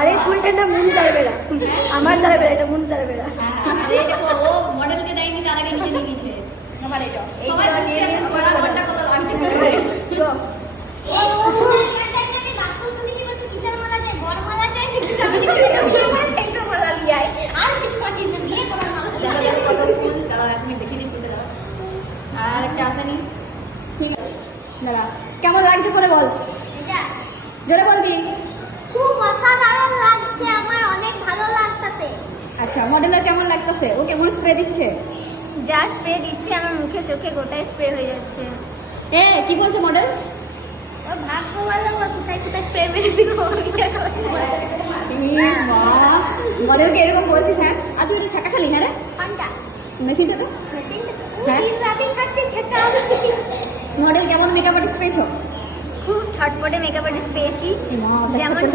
আরে ফুলটার নাম moon gerbera, আমার জারবেরা, এটা মুন জারবেরা। আরে দেখো ও মডেলকে দেয়নি, তার আগে নিজে নিয়ে নিয়েছে। আমার এটা সবাই বলছে এখন ঘোড়া ঘন্টা কত লাগবে। কত ফুল দাঁড়া, এখন দেখে নিই ফুলটা দাঁড়া। আর একটা আসেনি, ঠিক আছে দাঁড়া। কেমন লাগছে করে বল, জোরে বলবি। খুব অসাধারণ লাগছে, আমার অনেক ভালো লাগতেছে। আচ্ছা মডেলের কেমন লাগতেছে, ও কেমন স্প্রে দিচ্ছে? যা স্প্রে দিচ্ছে আমার মুখে চোখে গোটায় স্প্রে হয়ে যাচ্ছে। এ কি বলছে মডেল? ও ভাগ্য ভালো, ও কোথায় কোথায় স্প্রে মেরে দিব। মডেলকে এরকম বলছিস? হ্যাঁ আর তুই এটা ছাকা খালি? হ্যাঁ রে কোনটা? মেশিনটা তো। মেশিনটা হ্যাঁ। দিন রাতে খাচ্ছে ছেটা। মডেল কেমন মেকআপ আর্টিস্ট পেয়েছো? খুব ছটপটে মেকআপ আর্টিস্ট পেয়েছি, এই মা, যেমন ছটপটে